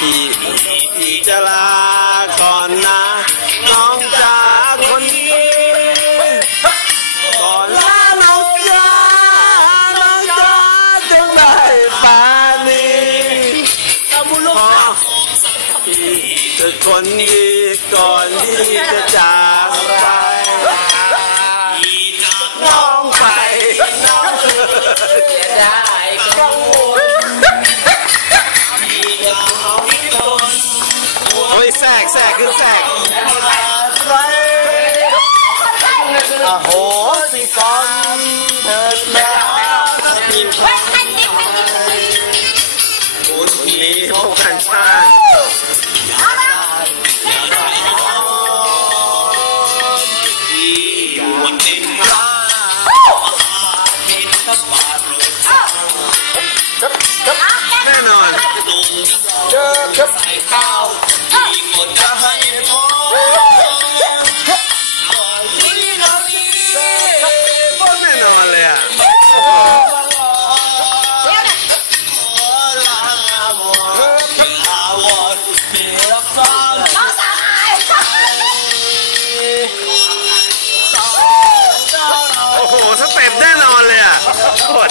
พี่พี่จะลาก่อนนะ น้องจ๋าคนนี้ก่อนลาน้องจ๋าน้องจ๋าจึงได้ป่านนี้พอพี่จะคนดีก่อนที่จะจาก Ôi sạc sạc cứ sạc. À, hố sinh con thật mẹ nhìn bốn lý không cần xa. แน่นอนเลยอะโอ้